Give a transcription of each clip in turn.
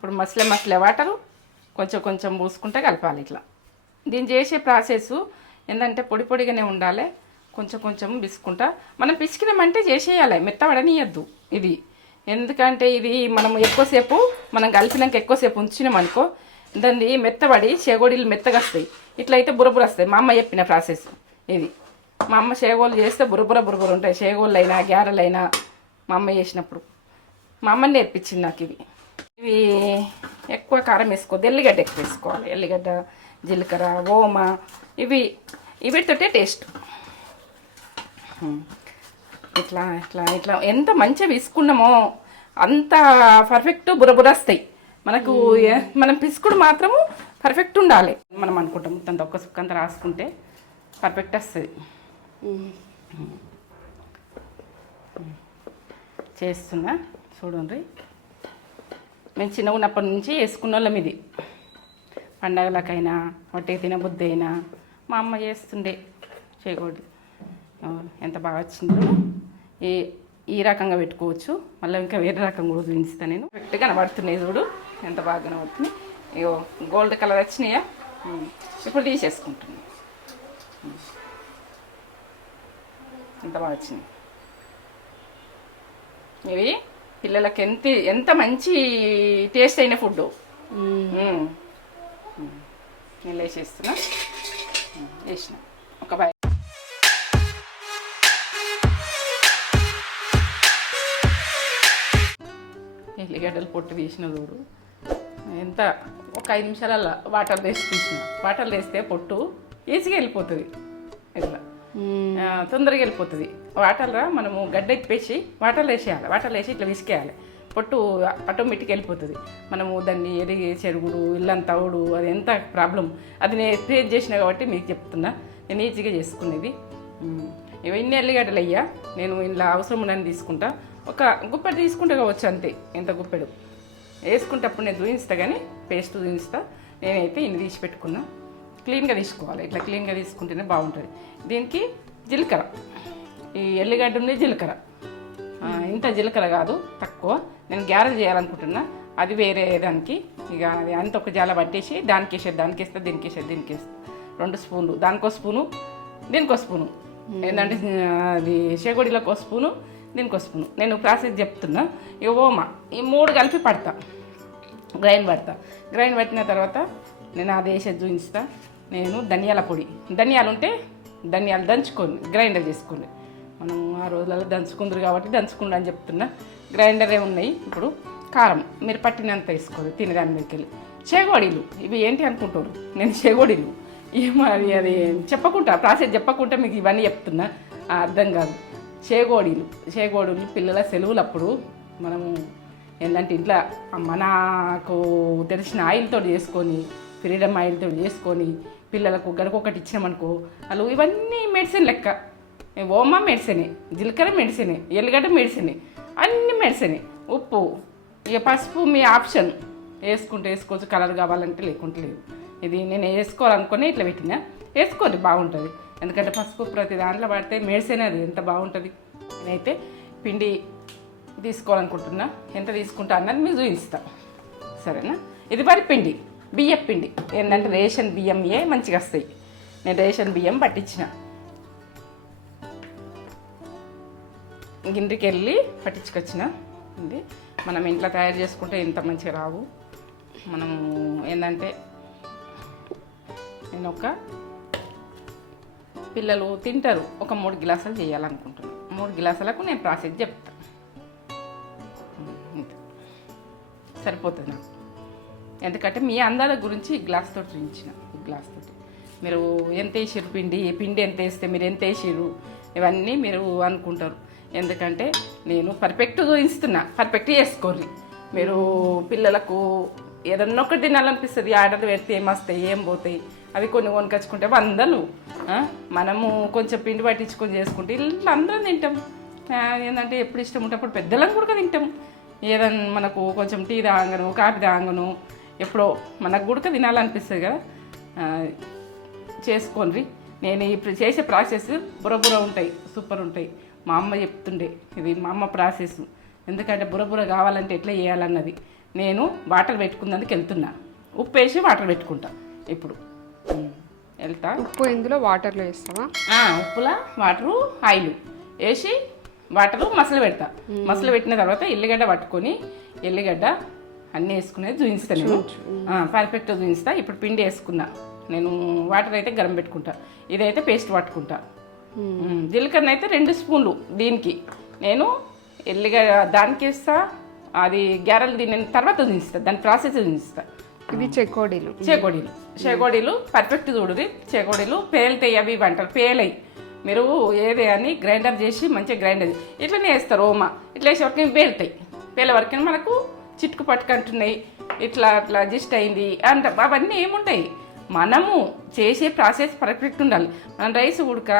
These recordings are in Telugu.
ఇప్పుడు మసలే వాటరు కొంచెం కొంచెం పూసుకుంటే కలపాలి. ఇట్లా దీన్ని చేసే ప్రాసెస్ ఏంటంటే పొడి పొడిగానే ఉండాలి. కొంచెం కొంచెం పిసుకుంటా మనం పిసికినామంటే చేసేయాలి, మెత్తబడనియద్దు ఇది. ఎందుకంటే ఇది మనం ఎక్కువసేపు మనం కలిపినాక ఎక్కువసేపు ఉంచినామనుకో దాన్ని మెత్తబడి చేగోడీలు మెత్తగా వస్తాయి. ఇట్లయితే బురబుర వస్తాయి. మా అమ్మ చెప్పిన ప్రాసెస్ ఇది. మా అమ్మ చేగోళ్ళు చేస్తే బురబుర ఉంటాయి. చేగోళ్ళు అయినా గ్యారెలైనా మా అమ్మ చేసినప్పుడు మా అమ్మని నేర్పించింది నాకు ఇవి. ఇవి ఎక్కువ కారం వేసుకోవద్దు, ఎల్లిగడ్డ ఎక్కువ వేసుకోవాలి. ఎల్లిగడ్డ, జీలకర్ర, ఓమ వీటితోటే టేస్ట్. ఇట్లా ఇట్లా ఇట్లా ఎంత మంచిగా తీసుకున్నామో అంత పర్ఫెక్ట్ బురబుర వస్తాయి మనకు. మనం పిసుకుడు మాత్రము పర్ఫెక్ట్ ఉండాలి. మనం అనుకుంటాం మొత్తం ఒక్క సుక్కంతా రాసుకుంటే పర్ఫెక్ట్ వస్తుంది. చేస్తున్నా చూడండి. మేము చిన్నగా ఉన్నప్పటి నుంచి వేసుకున్న వాళ్ళం ఇది. పండగలకైనా వట్టి తినబుద్ధి అయినా మా అమ్మ చేస్తుండే చేయకూడదు. ఎంత బాగా వచ్చిందో. ఈ రకంగా పెట్టుకోవచ్చు. మళ్ళీ ఇంకా వేరే రకం కూడా చూపిస్తాను నేను. కరెక్ట్గా కనబడుతున్నాయి చూడు, ఎంత బాగా కనబడుతున్నాయి. ఇగో గోల్డ్ కలర్ వచ్చినాయా, ఇప్పుడు తీసేసుకుంటున్నాను. ఎంత బాగా వచ్చినాయి ఇవి. పిల్లలకి ఎంత మంచి టేస్ట్ అయిన ఫుడ్. నేను వేసేస్తున్నా, వేసిన ఒక బాయ్. ఎల్లిగడ్డలు పొట్టు తీసిన చూడు ఎంత. ఒక 5 నిమిషాలలో వాటర్ వేసి తీసిన. వాటర్ వేస్తే పొట్టు ఈజీగా వెళ్ళిపోతుంది. ఇట్లా తొందరగా వెళ్ళిపోతుంది. వాటర్లో మనము గడ్డ ఎత్తిపేసి వాటర్లో వేసేయాలి. వాటర్లో వేసి ఇట్లా విసికేయాలి. పొట్టు ఆటోమేటిక్గా వెళ్ళిపోతుంది. మనము దాన్ని ఎరిగి చెరుగుడు ఇల్లంతా అవుడు అది ఎంత ప్రాబ్లం. అది నేను ఫేస్ చేసిన కాబట్టి మీకు చెప్తున్నా. నేను ఈజీగా చేసుకునేది. ఇవన్నీ ఎల్లిగడ్డలు అయ్యా. నేను ఇలా అవసరం ఉన్నది తీసుకుంటా. ఒక గుప్పెడు తీసుకుంటే కావచ్చు అంతే. ఎంత గుప్పెడు వేసుకుంటప్పుడు నేను చూపిస్తా, కానీ పేస్ట్ చూపిస్తా. నేనైతే ఇన్ని తీసి పెట్టుకున్నా. క్లీన్గా తీసుకోవాలి. ఇట్లా క్లీన్గా తీసుకుంటేనే బాగుంటుంది. దీనికి జీలకర్ర, ఈ ఎల్లిగడ్డ ఉంది జీలకర్ర. ఇంత జీలకర్ర కాదు, తక్కువ. నేను గ్యారెలు చేయాలనుకుంటున్నా, అది వేరే దానికి. ఇక అది అంత ఒక జాల పట్టేసి దానికి వేస్తా దీనికి వేస్తా 2 స్పూన్లు. దానికో స్పూను, దీనికో స్పూను. ఏంటంటే అది చేగొడిలోకి 1 స్పూను, దీనికో స్పూను. నేను ప్రాసెస్ చెప్తున్నా. ఇక ఓమ ఈ 3 కలిపి పడతా, గ్రైండ్ పట్టిన తర్వాత నేను అది వేసేది చూపిస్తా. నేను ధనియాల పొడి, ధనియాలు ఉంటే ధనియాలు దంచుకొని గ్రైండర్ చేసుకోండి. మనం ఆ రోజులలో దంచుకుందరు కాబట్టి దంచుకుండా అని చెప్తున్నా. గ్రైండరే ఉన్నాయి. ఇప్పుడు కారం మీరు పట్టినంత వేసుకోండి తినేదాని మీదకి వెళ్ళి. చేగోడీలు ఇవి ఏంటి అనుకుంటారు, నేను చేగోడీలు మరి అది చెప్పకుండా ప్రాసెస్ చెప్పకుండా మీకు ఇవన్నీ చెప్తున్నా, అర్థం కాదు. చేగోడీలు పిల్లల సెలవులప్పుడు మనము ఏంటంటే ఇంట్లో మనకు తెలిసిన ఆయిల్తో చేసుకొని, ఫ్రీడమ్ ఆయిల్తో చేసుకొని పిల్లలకు గడకొకటి ఇచ్చినామనుకో వాళ్ళు ఇవన్నీ మెడిసిన్ లెక్క. ఓమ మెడిసినే, జీలకర్ర మెడిసినే, ఎల్లిగడ్డ మెడిసినే, అన్ని మెడిసినే. ఉప్పు ఇక పసుపు మీ ఆప్షన్, వేసుకోవచ్చు. కలర్ కావాలంటే లేకుంటే లేదు. ఇది నేను వేసుకోవాలనుకుని ఇట్లా పెట్టినా. వేసుకోండి, బాగుంటుంది. ఎందుకంటే పసుపు ప్రతి దాంట్లో పడితే మెడిసిన్ అది ఎంత బాగుంటుంది. నేనైతే పిండి తీసుకోవాలనుకుంటున్నా. ఎంత తీసుకుంటా అన్నది మీకు చూపిస్తా, సరేనా. ఇది వరి పిండి, బియ్యం పిండి. ఏంటంటే రేషన్ బియ్యంయే మంచిగా వస్తాయి. నేను రేషన్ బియ్యం పట్టించిన. ఇంటికి వెళ్ళి పట్టించుకొచ్చిన. ఇది మనం ఇంట్లో తయారు చేసుకుంటే ఇంత మంచిగా రావు. మనము ఏంటంటే నేను పిల్లలు తింటారు, ఒక 3 గ్లాసులు చేయాలనుకుంటున్నాను. 3 గ్లాసులకు నేను ప్రాసెస్ చెప్తాను. సరిపోతుంది నాకు. ఎందుకంటే మీ అందాల గురించి ఈ గ్లాస్ తోటి చూపించిన. ఈ గ్లాస్ తోటి మీరు ఎంత వేసిరు పిండి ఎంత వేస్తే మీరు ఎంత వేసిరు ఇవన్నీ మీరు అనుకుంటారు. ఎందుకంటే నేను పర్ఫెక్ట్ చూపిస్తున్నా, పర్ఫెక్ట్ చేసుకోర్రి. మీరు పిల్లలకు ఏదన్నా ఒకటి తినాలనిపిస్తుంది. ఆర్డర్ పెడితే ఏమొస్తాయి ఏం పోతాయి, అవి కొన్ని కొనుకొచ్చుకుంటే 100. మనము కొంచెం పిండి పట్టించుకొని చేసుకుంటే ఇల్లు అందరం తింటాం. ఏంటంటే ఎప్పుడు ఇష్టం ఉంటే అప్పుడు పెద్దలను కూడా తింటాం. ఏదన్నా మనకు కొంచెం టీ తాగను, కాఫీ తాగను, ఎప్పుడో మనకు గుడక తినాలనిపిస్తుంది కదా, చేసుకోండి. నేను ఇప్పుడు చేసే ప్రాసెస్ బుర్ర ఉంటాయి, సూపర్ ఉంటాయి. మా అమ్మ చెప్తుండే, ఇది మా అమ్మ ప్రాసెస్. ఎందుకంటే బుర్ర కావాలంటే ఎట్లా చేయాలన్నది నేను వాటర్ పెట్టుకుందానికి వెళ్తున్నా. ఉప్పు వేసి వాటర్ పెట్టుకుంటా ఇప్పుడు. వెళ్తా. ఉప్పు ఇందులో వాటర్లో వేస్తావా? ఉప్పులా వాటరు ఆయిల్ వేసి వాటరు మసలు పెడతా. మసలు పెట్టిన తర్వాత ఎల్లిగడ్డ పట్టుకొని ఎల్లిగడ్డ అన్నీ వేసుకునేది చూపిస్తాను నేను. పర్ఫెక్ట్గా చూపిస్తా. ఇప్పుడు పిండి వేసుకున్నా నేను. వాటర్ అయితే గరం పెట్టుకుంటా. ఇదైతే పేస్ట్ పట్టుకుంటా. జీలకర్ర అయితే 2 స్పూన్లు దీనికి. నేను ఎల్లిగడ్డ దానికి వేస్తా. అది గ్యారెలు తిన్న తర్వాత చూపిస్తా, దాని ప్రాసెస్ చూపిస్తా. ఇవి చెకోడీలు. చెకోడీలు పర్ఫెక్ట్ చూడుది. చెకోడీలు పేలుతాయి, అవి అంటారు పేలయి. మీరు ఏది అని గ్రైండర్ చేసి మంచిగా గ్రైండర్ ఇట్లనే వేస్తారు. ఓమా ఇట్లా వేసే వరకు పేలుతాయి. పేలే వరకు మనకు చిటుకు పట్టుకుంటున్నాయి, ఇట్లా అట్లా అడ్జస్ట్ అయింది అంట. అవన్నీ ఏముంటాయి, మనము చేసే ప్రాసెస్ పర్ఫెక్ట్ ఉండాలి. మనం రైస్ ఉడక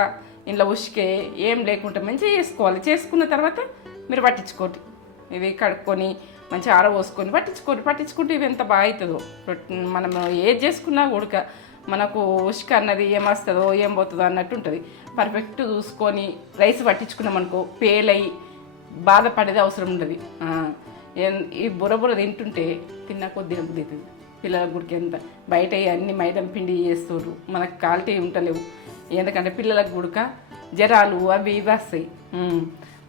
ఇంట్లో ఉసికే ఏం లేకుండా మంచిగా చేసుకోవాలి. చేసుకున్న తర్వాత మీరు పట్టించుకోండి. ఇది కడుక్కొని మంచిగా ఆరబోసుకొని పట్టించుకుంటే ఇవి ఎంత బాగా అవుతుందో. మనం ఏది చేసుకున్నా ఉడక మనకు ఉసుక అన్నది ఏమొస్తుందో ఏం పోతుందో అన్నట్టు ఉంటుంది. పర్ఫెక్ట్ చూసుకొని రైస్ పట్టించుకున్నాం అనుకో పేలై బాధపడేది అవసరం ఉండదు. ఈ బుర్ర తింటుంటే తిన్నా కొద్ది అవుతుంది. పిల్లలకు గుడికి ఎంత బయట అన్ని మైదం పిండి చేస్తారు, మనకు క్వాలిటీ ఉంటలేవు. ఎందుకంటే పిల్లలకు గుడక జ్వరాలు అవి ఇవి వస్తాయి.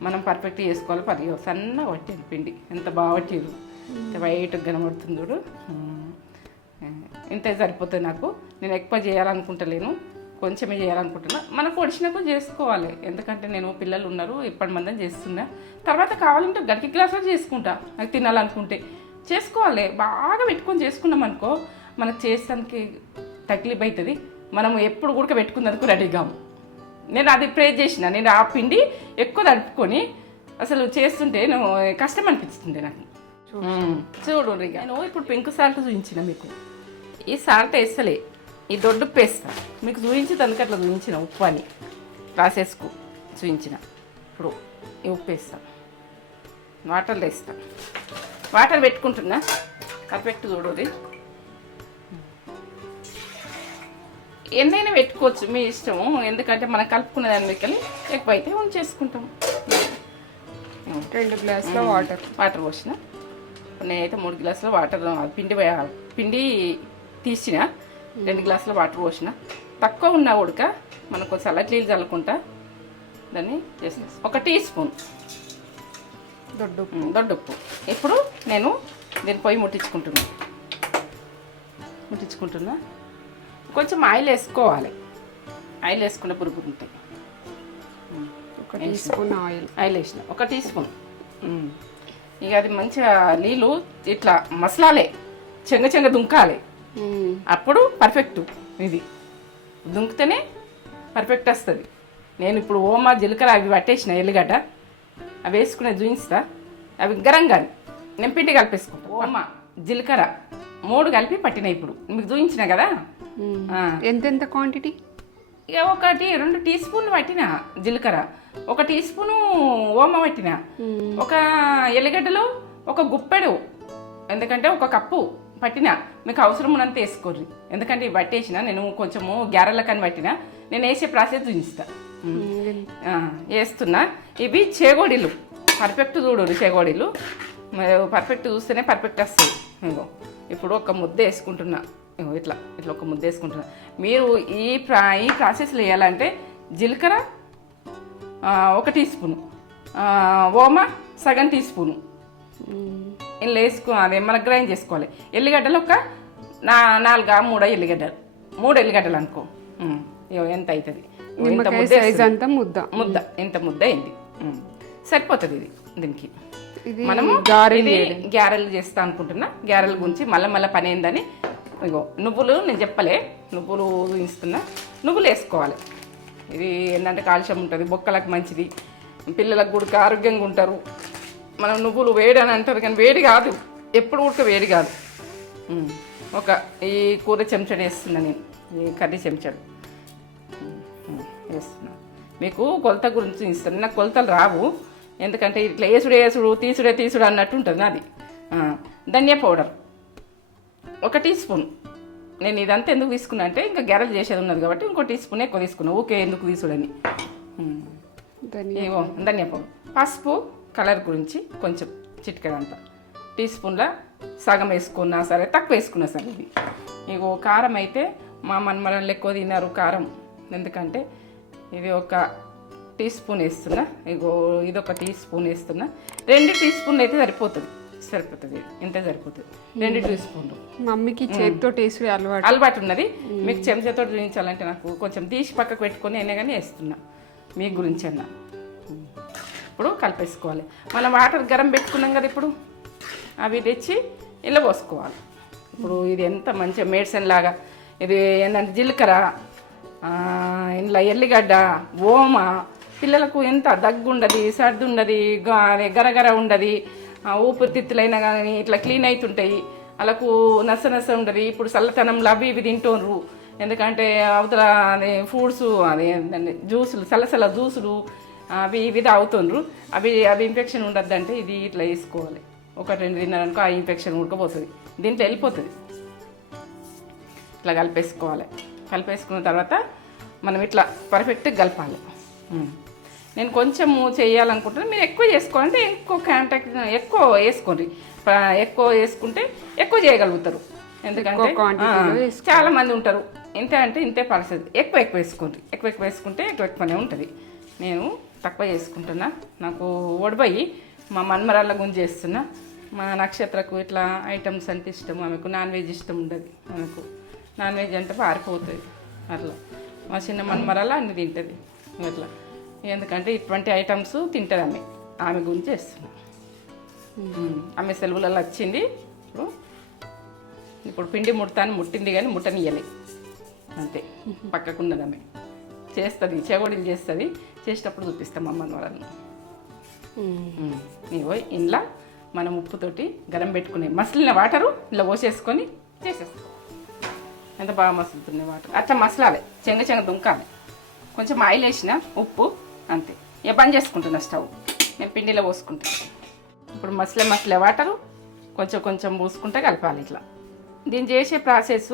మనం పర్ఫెక్ట్ చేసుకోవాలి. సన్నగా పట్టింది పిండి, ఎంత బాగా పట్టిరు, వైట్గా కనబడుతుంది చూడు. ఇంతే సరిపోతుంది నాకు. నేను ఎక్కువ చేయాలనుకుంటలేను, కొంచెమే చేయాలనుకుంటున్నా. మనకు ఒడిచినప్పుడు చేసుకోవాలి. ఎందుకంటే నేను పిల్లలు ఉన్నారు, ఇప్పటి మందం చేస్తున్నా. తర్వాత కావాలంటే గడికి గ్లాసులో చేసుకుంటా. నాకు తినాలనుకుంటే చేసుకోవాలి. బాగా పెట్టుకొని చేసుకున్నాం అనుకో మనకు చేసానికి తక్లీఫ్ అవుతుంది. మనం ఎప్పుడు కూడా పెట్టుకున్నందుకు రెడీగాము. నేను అది ప్రే చేసిన. నేను ఆ పిండి ఎక్కువ తడుపుకొని అసలు చేస్తుంటే నేను కష్టం అనిపిస్తుంది నాకు. చూడు నేను ఇప్పుడు పింక్ సాల్ట్ చూపించిన మీకు. ఈ సాల్ట్ వేస్తలే, ఈ దొడ్డుప్పు వేస్తా. మీకు చూపించి తనకి అట్లా చూపించిన ఉప్పు అని ప్రాసెస్కు చూపించిన. ఇప్పుడు ఈ ఉప్పు వేస్తా, వాటర్లో వేస్తా. వాటర్ పెట్టుకుంటున్నా పర్ఫెక్ట్ చూడది. ఎన్నైనా పెట్టుకోవచ్చు, మీ ఇష్టము. ఎందుకంటే మనం కలుపుకునే దాని మీకని ఎక్కువ అయితే ఉంచేసుకుంటాం. 2 గ్లాసుల వాటర్ పోసిన. నేనైతే 3 గ్లాసుల వాటర్ పిండి తీసిన. 2 గ్లాసుల వాటర్ పోసిన. తక్కువ ఉన్న ఉడక మనకు చల్లటి నీళ్ళు చల్లుకుంటా దాన్ని చేసిన. 1 టీ స్పూన్ దొడ్డుప్పు. ఇప్పుడు నేను దీని పొయ్యి ముట్టించుకుంటున్నా. కొంచెం ఆయిల్ వేసుకోవాలి. ఆయిల్ వేసుకుంటే పురుగు ఉంటాయి. 1 టీ స్పూన్ ఆయిల్ వేసిన. 1 టీ స్పూన్. ఇక అది మంచిగా నీళ్ళు ఇట్లా మసలాలే, చెంగ దుంకాలి. అప్పుడు పర్ఫెక్ట్. ఇది దుంకితేనే పర్ఫెక్ట్ వస్తుంది. నేను ఇప్పుడు ఓమా జీలకర్ర అవి పట్టేసిన ఎల్లిగడ్డ అవి వేసుకునే చూపిస్తా. అవి గరంగా నేను పిండి కలిపేసుకుంటా. ఓమా జీలకర్ర 3 కలిపి పట్టిన. ఇప్పుడు మీకు చూపించిన కదా. ఎంతెంత క్వాంటిటీ? ఇక 1-2 టీ స్పూన్లు పట్టిన జీలకర్ర, 1 టీ స్పూను ఓమ పట్టిన. 1 ఎల్లిగడ్డలో 1 గుప్పెడు, ఎందుకంటే 1 కప్పు పట్టిన. మీకు అవసరం ఉన్నంత వేసుకోర్రి. ఎందుకంటే ఇవి పట్టేసిన నేను కొంచెము గ్యారెలకని పట్టిన. నేను వేసే ప్రాసెస్ చూపిస్తా. వేస్తున్నా. ఇవి చేగోడీలు పర్ఫెక్ట్ చూడు. చేగోడీలు పర్ఫెక్ట్ చూస్తేనే పర్ఫెక్ట్ వస్తుంది. ఇగో ఇప్పుడు 1 ముద్ద వేసుకుంటున్నా. ఇట్లా 1 ముద్ద వేసుకుంటున్నా. మీరు ఈ ప్రాసెస్లో వేయాలంటే జీలకర్ర 1 టీ స్పూను, ఓమ సగం టీ స్పూను ఇలా వేసుకోవాలి. మనం గ్రైండ్ చేసుకోవాలి. ఎల్లిగడ్డలు 4-3 ఎల్లిగడ్డలు, 3 ఎల్లిగడ్డలు అనుకో. ఎంత అవుతుంది? ముద్ద ఇంత ముద్ద అయింది, సరిపోతుంది. ఇది దీనికి మనము గ్యారెలు చేస్తా అనుకుంటున్నా. గ్యారెల గురించి మళ్ళీ పని ఏందని. ఇగో నువ్వులు నేను చెప్పలే, నువ్వులు ఇస్తున్నా. నువ్వులు వేసుకోవాలి. ఇది ఏంటంటే కాల్షియం ఉంటుంది, బొక్కలకు మంచిది, పిల్లలకు కూడా ఆరోగ్యంగా ఉంటారు. మనం నువ్వులు వేడి అని అంటారు కానీ వేడి కాదు, ఎప్పుడు ఉడక వేడి కాదు. ఈ కూర చెంచాడు వేస్తున్నా నేను, ఈ కర్రీ చెంచాడు వేస్తున్నా. మీకు కొలత గురించి ఇస్తాను. నాకు కొలతలు రావు, ఎందుకంటే ఇట్లా వేసుడు తీసుడు అన్నట్టు ఉంటుంది నాది. ధనియా పౌడర్ 1 టీ స్పూన్. నేను ఇదంతా ఎందుకు తీసుకున్నా అంటే ఇంకా గ్యారెలు చేసేది ఉన్నది కాబట్టి 1 టీ స్పూన్ ఎక్కువ తీసుకున్నా. ఓకే, ఎందుకు తీసుడని. ధనియా పౌడర్. పసుపు కలర్ గురించి కొంచెం చిటికెడంతా. టీ స్పూన్ల సగం వేసుకున్నా సరే తక్కువ వేసుకున్నా సరే ఇది ఇగో కారం అయితే మా మనమరాళ్ళు ఎక్కువ తిన్నారు కారం, ఎందుకంటే ఇది ఒక టీ స్పూన్ వేస్తున్నా, ఇగో ఇది ఒక టీ స్పూన్ వేస్తున్నా. 2 టీ స్పూన్లు అయితే సరిపోతుంది ఇంత సరిపోతుంది. 2 టీ స్పూన్లు. మమ్మీకి చేతితో టేస్ట్ అలవాటు ఉన్నది. మీకు చెంచాతో చూపించాలంటే నాకు కొంచెం తీసి పక్కకు పెట్టుకొని అయినా కానీ వేస్తున్నా మీ గురించి అన్న. ఇప్పుడు కలిపేసుకోవాలి. మనం వాటర్ గరం పెట్టుకున్నాం కదా, ఇప్పుడు అవి తెచ్చి ఇలా పోసుకోవాలి. ఇప్పుడు ఇది ఎంత మంచిగా మెడిసిన్ లాగా, ఇది ఏంటంటే జీలకర్ర, ఇందులో ఎల్లిగడ్డ, ఓమ, పిల్లలకు ఎంత దగ్గు ఉండదు, సర్ది ఉండదు, గరగర ఉండదు, ఊపిరితిత్తులైనా కానీ ఇట్లా క్లీన్ అవుతుంటాయి, వాళ్ళకు నస ఉండదు. ఇప్పుడు చల్లతనంలో అవి ఇవి తింటున్నారు, ఎందుకంటే అవతల అదే ఫ్రూట్స్ అదే జ్యూసులు చల్ల జ్యూసులు అవి ఇవి తాగుతుండ్రు. అవి ఇన్ఫెక్షన్ ఉండద్దంటే ఇది ఇట్లా వేసుకోవాలి. 1-2 తిన్నారనుకో ఆ ఇన్ఫెక్షన్ ఉడకపోతుంది, దీంట్లో వెళ్ళిపోతుంది. ఇట్లా కలిపేసుకోవాలి. కలిపేసుకున్న తర్వాత మనం ఇట్లా పర్ఫెక్ట్గా కలపాలి. నేను కొంచెము చేయాలనుకుంటున్నాను, మీరు ఎక్కువ చేసుకోవాలంటే ఎక్కువ కాంటాక్ట్ ఎక్కువ వేసుకోండి. ఎక్కువ వేసుకుంటే ఎక్కువ చేయగలుగుతారు, ఎందుకంటే చాలా మంది ఉంటారు. ఇంతే అంటే ఇంతే పరిస్థితి. ఎక్కువ వేసుకోండి. ఎక్కువ వేసుకుంటే ఎక్కువనే ఉంటుంది. నేను తక్కువ చేసుకుంటున్నా. నాకు ఓడిపోయి మా మన్మరాళ్ళ గురించి చేస్తున్నా. మా నక్షత్రకు ఇట్లా ఐటమ్స్ అంటే ఇష్టం, ఆమెకు నాన్ వెజ్ ఇష్టం ఉండదు. ఆమెకు నాన్ వెజ్ అంటే పారిపోతుంది అట్లా. మా చిన్న మన్మరాళ్ళ అన్ని తింటుంది అట్లా, ఎందుకంటే ఇటువంటి ఐటమ్స్ తింటుంది ఆమె గురించి చేస్తున్నా. ఆమె సెలవులలో వచ్చింది. ఇప్పుడు పిండి ముట్టింది కానీ ముట్టనియ్యలే, అంతే. పక్కకున్నది ఆమె చేస్తుంది, చెగోడీలు చేస్తుంది. చేసేటప్పుడు చూపిస్తాం అమ్మని వాళ్ళని. ఇగో ఇంట్లో మనం ఉప్పుతోటి గరం పెట్టుకునే మసిలిన వాటరు ఇలా పోసేసుకొని చేసేస్తాం. ఎంత బాగా మసులుతున్నాయి వాటర్. అట్లా మసలాలి, చెంగ దుంకాలి. కొంచెం ఆయిల్ వేసిన ఉప్పు, అంతే. ఇక బంద్ చేసుకుంటున్నా స్టవ్. నేను పిండిలో పోసుకుంటాను. ఇప్పుడు మసలే వాటరు కొంచెం పోసుకుంటే కలపాలి ఇట్లా. దీన్ని చేసే ప్రాసెస్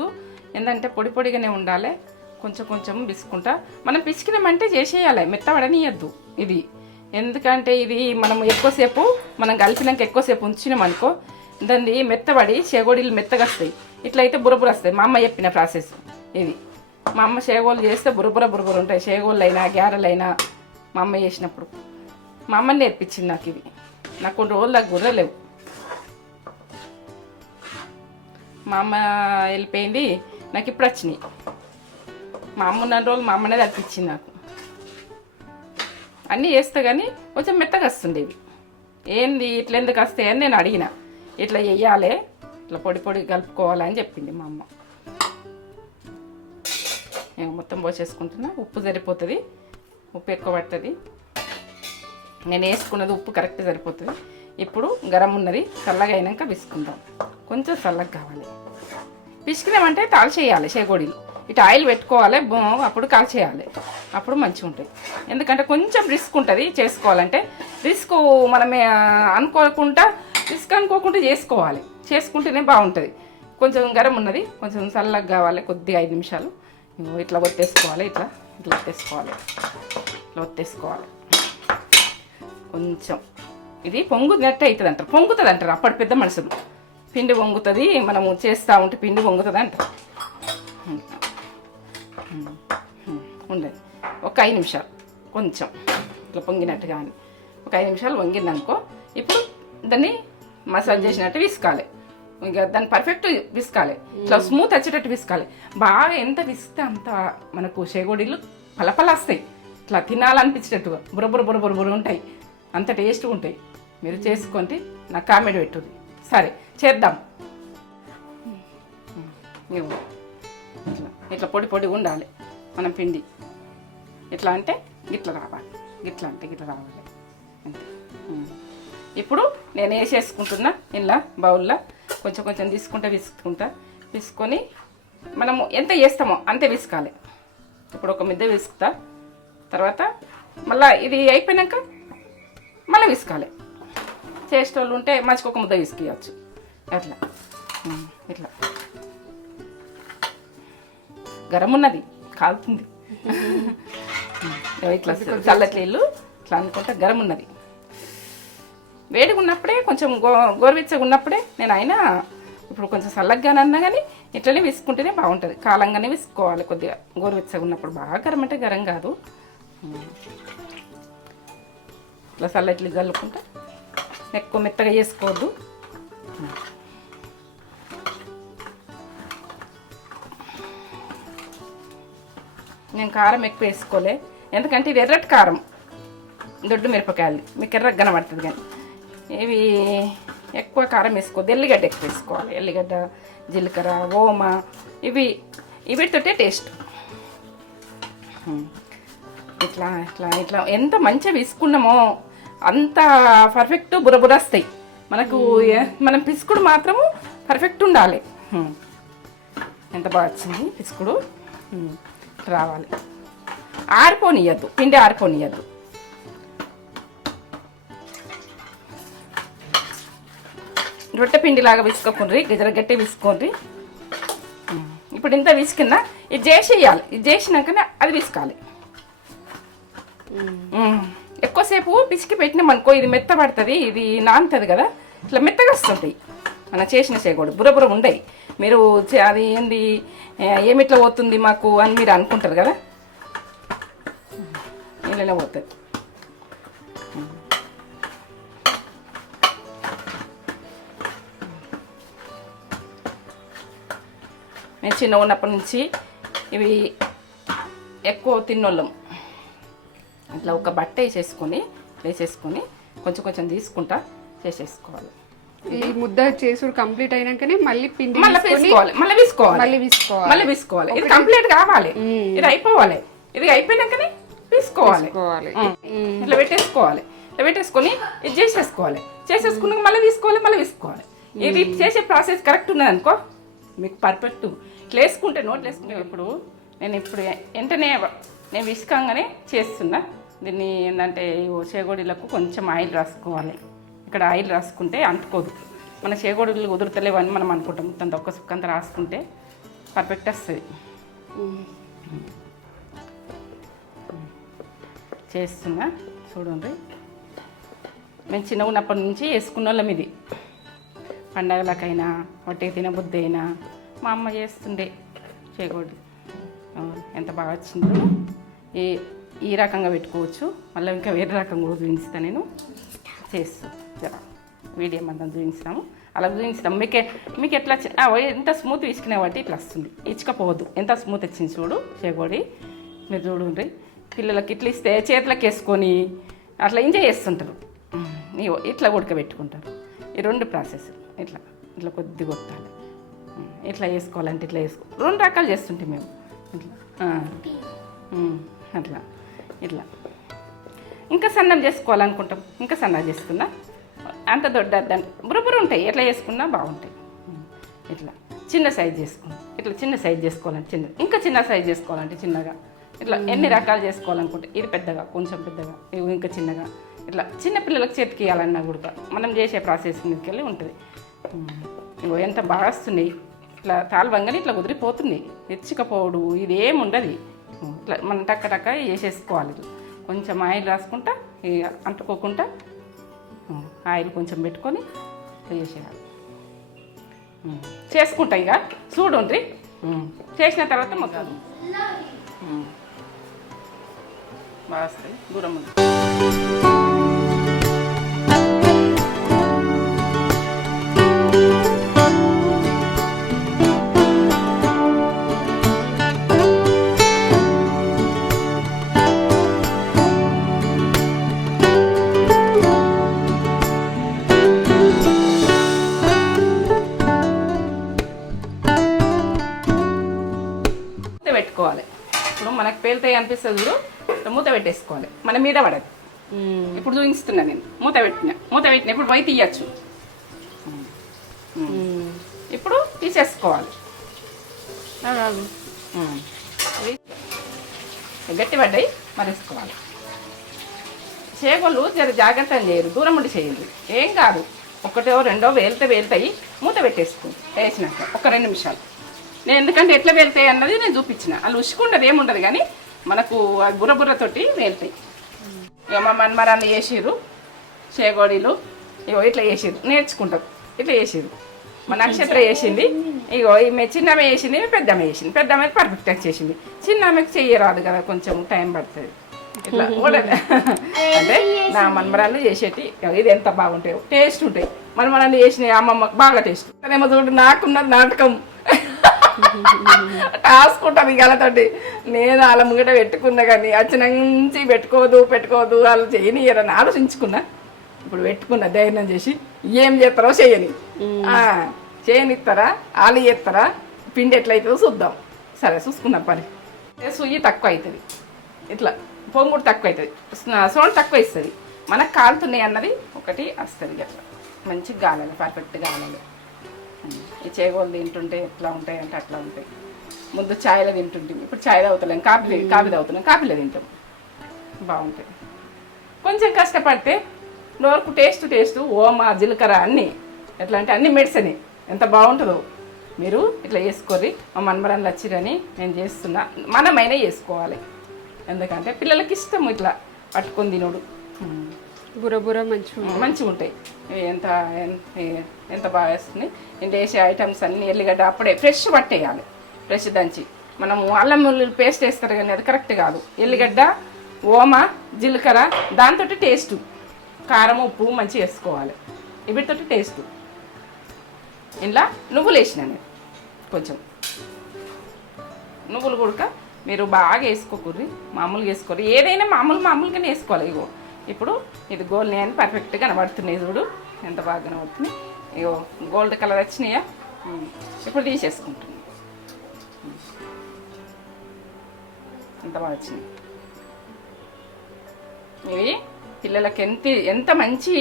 ఏంటంటే పొడిగానే ఉండాలి. కొంచెం పిసుకుంటా. మనం పిసికినామంటే చేసేయాలి, మెత్తబడనియద్దు ఇది. ఎందుకంటే ఇది మనం ఎక్కువసేపు మనం కలిపినాక ఎక్కువసేపు ఉంచినామనుకో దాన్ని మెత్తబడి చెగోడీలు మెత్తగా వస్తాయి. ఇట్లయితే బురబుర వస్తాయి. మా అమ్మ చెప్పిన ప్రాసెస్ ఇది. మా అమ్మ చేగోళ్ళు చేస్తే బురబుర ఉంటాయి. చేగోళ్ళు అయినా గ్యారెలైనా మా అమ్మ చేసినప్పుడు మా అమ్మని నేర్పించింది నాకు ఇది. నాకు కొన్ని రోజులు నాకు గుర్రలేవు. మా అమ్మ వెళ్ళిపోయింది, నాకు ఇప్పుడు వచ్చినాయి. మా అమ్మ ఉన్న రోజులు మా అమ్మనే తప్పించింది నాకు. అన్నీ చేస్తే కానీ కొంచెం మెత్తగా వస్తుండేవి. ఏంది ఇట్లా ఎందుకు వస్తాయి అని నేను అడిగిన. ఇట్లా చెయ్యాలి, ఇట్లా పొడి కలుపుకోవాలని చెప్పింది మా అమ్మ. నేను మొత్తం పోసేసుకుంటున్నా. ఉప్పు సరిపోతుంది, ఉప్పు ఎక్కువ పడుతుంది. నేను వేసుకున్నది ఉప్పు కరెక్ట్ సరిపోతుంది. ఇప్పుడు గరం ఉన్నది, చల్లగా అయినాక పిసుకుందాం. కొంచెం చల్లగా కావాలి. పిసికినామంటే తాల్చేయాలి చేగోడీలు. ఇటు ఆయిల్ పెట్టుకోవాలి, అప్పుడు కాల్చేయాలి. అప్పుడు మంచిగా ఉంటాయి. ఎందుకంటే కొంచెం రిస్క్ ఉంటుంది చేసుకోవాలంటే. రిస్క్ మనమే అనుకోకుండా చేసుకోవాలి. చేసుకుంటేనే బాగుంటుంది. కొంచెం గరం ఉన్నది, కొంచెం చల్లగా కావాలి. కొద్దిగా 5 నిమిషాలు ఇట్లా ఒత్తేసుకోవాలి. ఇట్లా ఒత్తేసుకోవాలి. కొంచెం ఇది పొంగునట్టు అవుతుంది అంటారు, పొంగుతుంది అంటారు అప్పటి పెద్ద మనుషులు. పిండి పొంగుతుంది, మనము చేస్తూ ఉంటే పిండి పొంగుతుంది అంటారు. ఉండదు ఒక 5 నిమిషాలు కొంచెం ఇట్లా పొంగినట్టుగా అని. ఒక 5 నిమిషాలు వంగిందనుకో, ఇప్పుడు దాన్ని మసాజ్ చేసినట్టు విసుకాలి. ఇంకా దాన్ని పర్ఫెక్ట్ విసుకాలి. ఇట్లా స్మూత్ వచ్చేటట్టు విసుకాలి. బాగా ఎంత విసిస్తే అంత మనకు చేగోడీలు పలపల వస్తాయి. ఇట్లా తినాలనిపించేటట్టుగా బుర్ర ఉంటాయి. అంత టేస్ట్గా ఉంటాయి. మీరు చేసుకోండి, నాకు కామెంట్ పెట్టుది. సరే చేద్దాం. ఇట్లా పొడి ఉండాలి మనం పిండి. ఎట్లా అంటే గిట్లా రావాలి, గిట్లా రావాలి అంతే. ఇప్పుడు నేను వేసేసుకుంటున్నా ఇలా బౌల్లో. కొంచెం తీసుకొని మనము ఎంత వేస్తామో అంతే విసుకాలి. ఇప్పుడు ఒక ముద్ద విసుకుతా, తర్వాత మళ్ళీ ఇది అయిపోయినాక మళ్ళీ విసుకాలి. చేసేటోళ్ళు ఉంటే మంచిగా ఒక ముద్ద విసికియచ్చు. అట్లా ఇట్లా గరం ఉన్నది, కాలుతుంది. ఇట్లా చల్లటి నీళ్ళు ఇట్లా అనుకుంటా గరం ఉన్నది. వేడిగా ఉన్నప్పుడే కొంచెం గోరువెచ్చగా ఉన్నప్పుడే నేను అయినా ఇప్పుడు కొంచెం చల్లగానే అన్నా కానీ ఇట్లనే విసుకుంటేనే బాగుంటుంది. కాలంగానే విసుకోవాలి కొద్దిగా గోరువెచ్చగా ఉన్నప్పుడు. బాగా గరం అంటే గరం కాదు, ఇట్లా చల్ల ఇట్లా జల్లుకుంటా. ఎక్కువ మెత్తగా చేసుకోవద్దు. నేను కారం ఎక్కువ వేసుకోలే, ఎందుకంటే ఇది ఎర్రటి కారం, దొడ్డు మిరపకాయలు మీకు ఎర్రగా కనబడుతుంది. కానీ ఇవి ఎక్కువ కారం వేసుకోవద్దు, ఎల్లిగడ్డ ఎక్కువ వేసుకోవాలి. ఎల్లిగడ్డ, జీలకర్ర, ఓమ వీటితోటే టేస్ట్. ఇట్లా ఇట్లా ఇట్లా ఎంత మంచిగా విసుకున్నామో అంత పర్ఫెక్ట్ బురబుర వస్తాయి మనకు. మనం పిసుకుడు మాత్రము పర్ఫెక్ట్ ఉండాలి. ఎంత బాగా వచ్చింది పిసుకుడు, రావాలి. ఆరిపోనియద్దు, పిండి ఆరిపోనియద్దు. రొట్టె పిండిలాగా విసుకోకుండ్రి, గిజల గట్టి విసుకోండి. ఇప్పుడు ఇంత విసికిందా ఇది చేసేయాలి. ఇది చేసినాకనే అది విసుకాలి. ఎక్కువసేపు పిసికి పెట్టినామనుకో ఇది మెత్తబడుతుంది, ఇది నానుతుంది కదా, ఇట్లా మెత్తగా వస్తుంటాయి మనం చేసిన చేయకూడదు. బుర్ర ఉండయి. మీరు అది ఏంది ఏమిట్లా పోతుంది మాకు అని మీరు అనుకుంటారు కదా, ఇలానే పోతుంది. నేను చిన్న ఉన్నప్పటి నుంచి ఇవి ఎక్కువ తిన్నోళ్ళం. ఇట్లా ఒక బట్ట వేసేసుకొని కొంచెం కొంచెం తీసుకుంటా చేసేసుకోవాలి. ఈ ముద్ద చేసుడు కంప్లీట్ అయినాకనే మళ్ళీ పిండి మళ్ళీ విసుకోవాలి. ఇది కంప్లీట్ కావాలి, ఇది అయిపోవాలి. ఇది అయిపోయినాకనే విసుకోవాలి. ఇట్లా పెట్టేసుకోవాలి. ఇట్లా పెట్టేసుకొని ఇది చేసేసుకున్నాక మళ్ళీ విసుకోవాలి. ఇది చేసే ప్రాసెస్ కరెక్ట్ ఉన్నది అనుకో మీకు పర్ఫెక్ట్. ఇట్లా వేసుకుంటే నోట్లు వేసుకుంటే ఇప్పుడు వెంటనే నేను విసుకంగానే చేస్తున్నా. దీన్ని ఏంటంటే చేగోడీలకు కొంచెం ఆయిల్ రాసుకోవాలి. ఇక్కడ ఆయిల్ రాసుకుంటే అంటుకోదు. మన చేగోడీలు కుదురుతలేవు అని మనం అనుకుంటాం. మొత్తం ఒక్క సుక్కంత రాసుకుంటే పర్ఫెక్ట్ వస్తుంది. చేస్తున్నా చూడండి. మేము చిన్నగా ఉన్నప్పటి నుంచి వేసుకున్న వాళ్ళం. ఇది పండగలకైనా వట్టి తినబుద్ధి అయినా మా అమ్మ చేస్తుండే చేగోడి. ఎంత బాగా వచ్చిందో. ఈ రకంగా పెట్టుకోవచ్చు. మళ్ళీ ఇంకా వేరే రకంగా కూడా చూపిస్తాను. నేను చేస్తాను జరా వీడియో మనం చూపిస్తాము. అలా చూపిస్తాం. మీకు ఎట్లా ఎంత స్మూత్ ఇసుకునే బట్టి ఇట్లా వస్తుంది. ఇచ్చుకపోవద్దు. ఎంత స్మూత్ వచ్చింది చూడు చేగోడి. మీరు చూడండి. పిల్లలకి ఇట్లా ఇస్తే చేతులకు వేసుకొని అట్లా ఎంజాయ్ చేస్తుంటారు. ఇట్లా ఉడకబెట్టుకుంటారు. ఈ రెండు ప్రాసెస్ ఇట్లా కొద్దిగా కొట్టాలి. ఇట్లా వేసుకోవాలంటే ఇట్లా రెండు రకాలు చేస్తుంటాం మేము. ఇట్లా ఇట్లా ఇంకా సన్నం చేసుకోవాలనుకుంటాం. ఇంకా సన్నం చేసుకున్నా అంత దొడ్డ బుర్ర ఉంటాయి. ఎట్లా చేసుకున్నా బాగుంటాయి. ఇట్లా చిన్న సైజ్ చేసుకున్నాం. ఇట్లా చిన్న సైజ్ చేసుకోవాలంటే ఇంకా చిన్న సైజ్ చేసుకోవాలంటే చిన్నగా. ఇట్లా ఎన్ని రకాలు చేసుకోవాలనుకుంటే ఇది పెద్దగా, కొంచెం పెద్దగా, ఇంకా చిన్నగా. ఇట్లా చిన్న పిల్లలకు చేతికి ఇవ్వాలన్నా కూడా మనం చేసే ప్రాసెస్ మీదకి వెళ్ళి ఉంటుంది. ఎంత బాగా వస్తున్నాయి. ఇట్లా తాళవంగానే ఇట్లా కుదిరిపోతుంది. తెచ్చుకపోవడు ఇది ఏమి ఉండదు. ఇట్లా మనం టక్క వేసేసుకోవాలి. కొంచెం ఆయిల్ రాసుకుంటా అంటుకోకుండా ఆయిల్ కొంచెం పెట్టుకొని వేసేయాలి. చేసుకుంటా ఇక చూడండి. చేసిన తర్వాత మొత్తం బాగా వస్తాయి. దూరం ఉంది. పెట్టుకోవాలి. ఇప్పుడు మనకు పేలుతాయి అనిపిస్తుంది చూడు. మూత పెట్టేసుకోవాలి. మన మీద పడదు. ఇప్పుడు చూపిస్తున్నా నేను. మూత పెట్టిన ఇప్పుడు పోయి తీయచ్చు. ఇప్పుడు తీసేసుకోవాలి. గట్టి పడ్డాయి మరేసుకోవాలి. చేగోళ్ళు జర జాగ్రత్తగా చేయరు, దూరం ఉండి చేయండి. ఏం కాదు. ఒకటో రెండో వేలుతాయి. మూత పెట్టేసుకోండి. వేసినాక ఒక 2 నిమిషాలు. నేను ఎందుకంటే ఎట్లా వెళ్తాయి అన్నది నేను చూపించిన. వాళ్ళు ఉసుకుండదు, ఏముండదు. కానీ మనకు బుర్రతోటి వెళ్తాయి. ఇక మా మన్మరాన్ని చేసిర్రు చేగోడీలు. ఇగో ఇట్లా వేసిరు, నేర్చుకుంటాం. ఇట్లా వేసిరు. మా నక్షత్రం వేసింది, ఇగో ఈమె చిన్నమ్మ వేసింది, పెద్దమ్మ వేసింది. పెద్దమ్మ పర్ఫెక్ట్గా చేసింది. చిన్నమ్మకి చెయ్యరాదు కదా, కొంచెం టైం పడుతుంది. ఇట్లా అంటే నా మనమరాలు చేసేటి ఇది ఎంత బాగుంటాయో, టేస్ట్ ఉంటాయి. మనమరాలు చేసిన అమ్మమ్మకి బాగా టేస్ట్. అదేమో చూడు నాకున్నది నాటకం టాసుకుంటాను గలతోటి. నేను వాళ్ళ ముంగట పెట్టుకున్నా కానీ వచ్చిన నుంచి పెట్టుకోదు వాళ్ళు చేయనియరని ఆలోచించుకున్నా. ఇప్పుడు పెట్టుకున్నా ధైర్యం చేసి, ఏం చేస్తారో చేయని, చేయనిస్తారా వాళ్ళు చేస్తారా, పిండి ఎట్లయితుందో చూద్దాం. సరే చూసుకున్నా పని. సుయ్యి తక్కువ అవుతుంది, ఇట్లా పొంగుడు తక్కువ అవుతుంది, సోన్ తక్కువ ఇస్తుంది. మనకు కాలుతున్నాయి అన్నది ఒకటి వస్తుంది. అట్లా మంచిగా గాలాలి, పర్ఫెక్ట్గా గాలాలి. ఈ చేగోలు తింటుంటే ఎట్లా ఉంటాయి అంటే అట్లా ఉంటాయి. ముందు ఛాయ్లో తింటుంటాం, ఇప్పుడు ఛాయ్ తాగుతలేం, కాఫీ తాగుతున్నాం, కాఫీలో తింటాం. బాగుంటాయి. కొంచెం కష్టపడితే నోరుకు టేస్ట్ ఓమా జీలకర్ర అన్నీ ఎట్లా అంటే అన్ని మెడిసిన్ ఎంత బాగుంటుందో. మీరు ఇట్లా చేసుకోర్రి. మా మనమరాలు వచ్చిరని నేను చేస్తున్నా. మనమైనా చేసుకోవాలి, ఎందుకంటే పిల్లలకి ఇష్టం ఇట్లా పట్టుకొని తినడు. బుర్ర మంచిగా ఉంటాయి. ఎంత ఎంత బాగా వేస్తుంది. నేను వేసే ఐటమ్స్ అన్నీ ఎల్లిగడ్డ అప్పుడే ఫ్రెష్ పట్టేయాలి, ఫ్రెష్ దంచి. మనము అల్లం వెల్లుల్లి పేస్ట్ వేస్తారు కానీ అది కరెక్ట్ కాదు. ఎల్లిగడ్డ, ఓమ, జీలకర్ర, దాంతో టేస్ట్, కారం ఉప్పు మంచిగా వేసుకోవాలి. వీటితో టేస్ట్. ఇలా నువ్వులు వేసిన నేను కొంచెం నువ్వులు కూడా మీరు బాగా వేసుకోకూర్రి, మామూలుగా వేసుకోరు. ఏదైనా మామూలుగానే వేసుకోవాలి. ఇగో ఇప్పుడు ఇది గోల్డ్ నేను పర్ఫెక్ట్గా కనబడుతున్నాయి చూడు, ఎంత బాగా కనబడుతున్నాయి. ఇగో గోల్డ్ కలర్ వచ్చినాయా, ఇప్పుడు తీసేసుకుంటున్నాను. ఎంత బాగా వచ్చినాయి. ఇవి పిల్లలకి ఎంత మంచి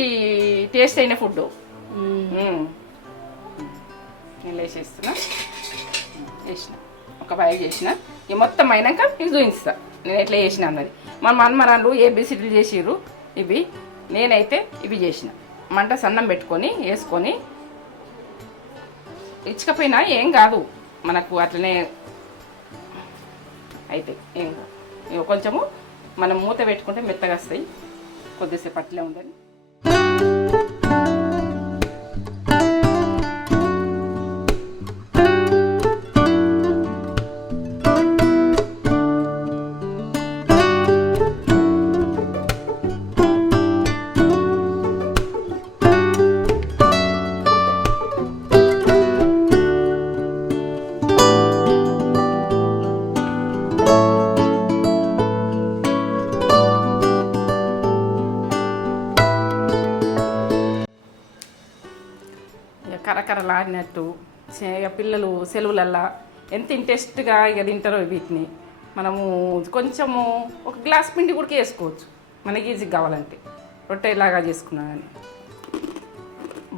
టేస్ట్ అయిన ఫుడ్. నేను వేసేస్తున్నా, వేసిన ఒక బాగా చేసిన. ఇవి మొత్తం అయినాక మీకు చూపిస్తా నేను ఎట్లా చేసిన అన్నది. మా మనమరాళ్ళు ఏబిసిడీలు చేసిర్రు. ఇవి నేనైతే ఇవి చేసిన. మంట సన్నం పెట్టుకొని వేసుకొని ఇచ్చకపోయినా ఏం కాదు మనకు, అట్లనే అయితే ఏం కాదు. ఇక కొంచెము మనం మూత పెట్టుకుంటే మెత్తగా వస్తాయి. కొద్దిసేపు అట్లే ఉందని కరకరలాడినట్టు. ఇక పిల్లలు సెలవులల్లా ఎంత ఇంట్రెస్ట్గా ఇక తింటారో వీటిని. మనము కొంచెము ఒక గ్లాస్ పిండి కూడా వేసుకోవచ్చు మనకి ఈజీగా కావాలంటే. రొట్టెలాగా చేసుకున్నాను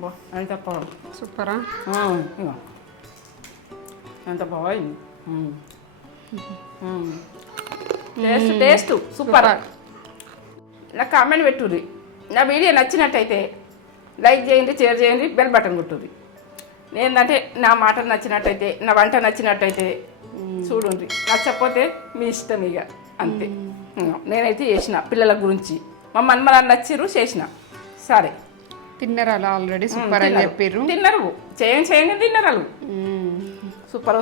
బా అంత సూపరా, ఎంత బాగుంది. Taste super. నాకు కామెంట్ పెట్టుర్రి. నా వీడియో నచ్చినట్టయితే లైక్ చేయండి, షేర్ చేయండి, బెల్ బటన్ కొట్టుర్రి. ఏంటంటే నా మాట నచ్చినట్టయితే, నా వంట నచ్చినట్టయితే చూడండి. నచ్చకపోతే మీ ఇష్టం ఇక అంతే. నేనైతే చేసిన పిల్లల గురించి. మా మనమరాలు నచ్చిర్రు చేసిన. సరే తిన్నరు అలా ఆల్రెడీ సూపర్ అని చెప్పారు. తిన్నరు, చేయండి తిన్నరు. సూపర్.